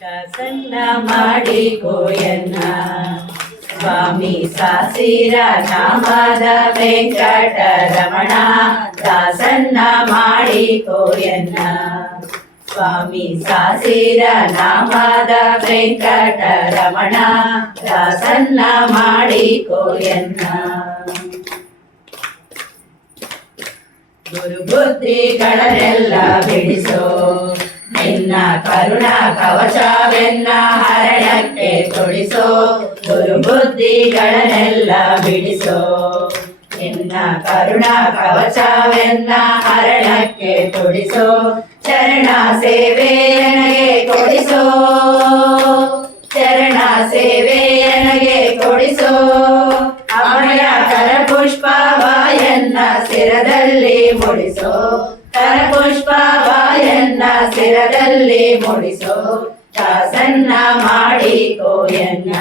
ಸಣ್ಣ ಮಾಡಿ ಕೋಯನ್ನ ಸ್ವಾಮಿ ಸಾಸಿರ ನಾಮದ ವೆಂಕಟರಮಣ ದಾಸನ್ನ ಮಾಡಿ ಕೋಯನ್ನ ಸ್ವಾಮಿ ಸಾಸಿರ ನಾಮದ ವೆಂಕಟರಮಣ ದಾಸನ್ನ ಮಾಡಿ ಕೋಯನ್ನ ದುರ್ಬುದ್ಧಿಗಳನ್ನೆಲ್ಲ ಬಿಡಿಸೋ ನಿನ್ನ ಕರುಣಾ ಕವಚವೆನ್ನ ಹರಣಕ್ಕೆ ತೊಡಿಸೋ ದುರ್ಬುದ್ಧಿಗಳನ್ನೆಲ್ಲ ಬಿಡಿಸೋ ನಿನ್ನ ಕರುಣಾ ಕವಚವೆನ್ನ ಹರಣಕ್ಕೆ ತೊಡಿಸೋ ಚರಣ ಸೇವೆ ನನಗೆ ಕೊಡಿಸೋ ಚರಣ ಸೇವೆ ನನಗೆ ಕೊಡಿಸೋ ಅಮಯ ಕರಪುಷ್ಪವಾಯನ್ನ ಶಿರದಲ್ಲಿ ಮುಡಿಸೋ ಕರಪುಷ್ಪವಾಯನ್ನ ಶಿರದಲ್ಲಿ ಮುಡಿಸೋ ದಾಸನ್ನ ಮಾಡಿ ಕೋಯನ್ನ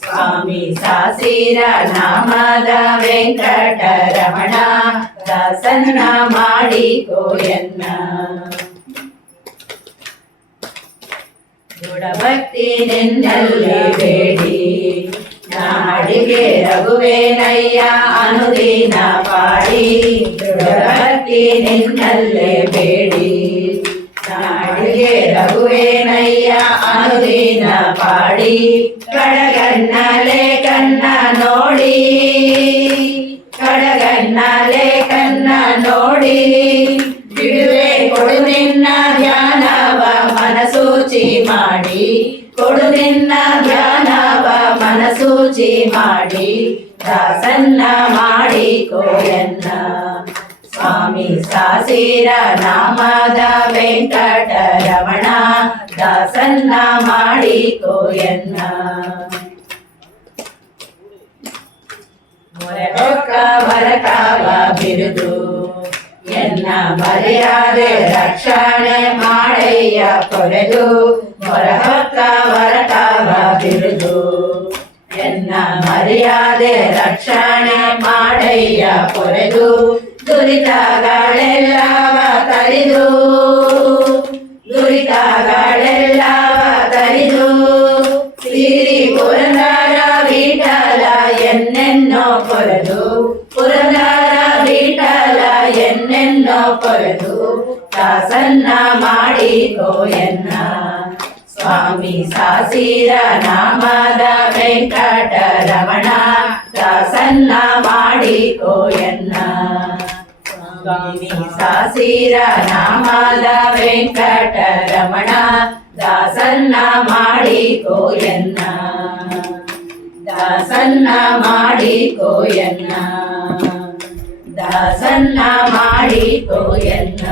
ಸ್ವಾಮಿ ಸಾಸಿರ ನಾಮದ ವೆಂಕಟರಮಣ ದಾಸನ್ನ ಮಾಡಿ ಕೋಯನ್ನ ದೃಢಭಕ್ತಿ ನಿನ್ನಲ್ಲಿ ಬೇಡಿ ನಾಡಿಗೆ ರಘುವೇನಯ್ಯ ಅನುದೀನ ಪಾಡಿ ದೃಢಭಕ್ತಿ ನಿನ್ನಲ್ಲೇ ಬೇಡಿ ನಾಡಿಗೆ ರಘುವೇನಯ್ಯ ಅನುದೀನ ಪಾಡಿ ಕಡಗನ್ನಲೆ ಕನ್ನ ನೋಡಿ ಕಡಗನ್ನಲೆ ಕನ್ನ ನೋಡಿ ಬಿಡುವೆ ಕೊಡು ನಿನ್ನ ಧ್ಯಾನವ ಮನಸೂಚಿ ಮಾಡಿ ಕೊಡು ನಿನ್ನ ಧ್ಯಾನವ ಮನಸೂಚಿ ಮಾಡಿ ದಾಸನ್ನ ಮಾಡಿ ಕೋಯನ್ನ ಸ್ವಾಮಿ ಸಾಸಿರ ನಾಮದ ವೆಂಕಟರಮಣ ದಾಸನ್ನ ಮಾಡಿ ಕೋಯನ್ನ ಮೊರೆಹೊಕ್ಕ ವರಕಾವ ಬಿರುದು ಎನ್ನ ಮರ್ಯಾದೆ ರಕ್ಷಣೆ ಮಾಡಯ್ಯ ಕೊರೆದು ಮೊರೆಹೊಕ್ಕ ವರಕಾವ ಬಿರುದು ಎನ್ನ ಮರ್ಯಾದೆ ರಕ್ಷಣೆ ಮಾಡಯ್ಯ ಕೊರೆದು ದುರಿತಗಳೆಲ್ಲವ ತರಿದು ದುರಿತಗಳೆಲ್ಲವ ತರಿದು ಸಿರಿ ಪುರಂದರ ವಿಠಲ ಎನ್ನೆನ್ನೋ ಕೊರೆದು ಪುರಂದರ ವಿಠಲ ಎನ್ನೆನ್ನೋ ಕೊರೆದು ದಾಸನ್ನ ಮಾಡಿ ಕೋಯನ್ನ ಸ್ವಾಮಿ ಸಾಸಿರ ನಾಮದ ವೆಂಕಟರಮಣ ದಾಸನ್ನ ಮಾಡಿ ಕೋಯನ್ನ ಸ್ವಾಮಿ ಸಾಸಿರ ನಾಮದ ವೆಂಕಟರಮಣ ದಾಸನ್ನ ಮಾಡಿ ಕೋಯನ್ನ ದಾಸನ್ನ ಮಾಡಿ ಕೋಯನ್ನ ದಾಸನ್ನ ಮಾಡಿ ಕೋಯನ್ನ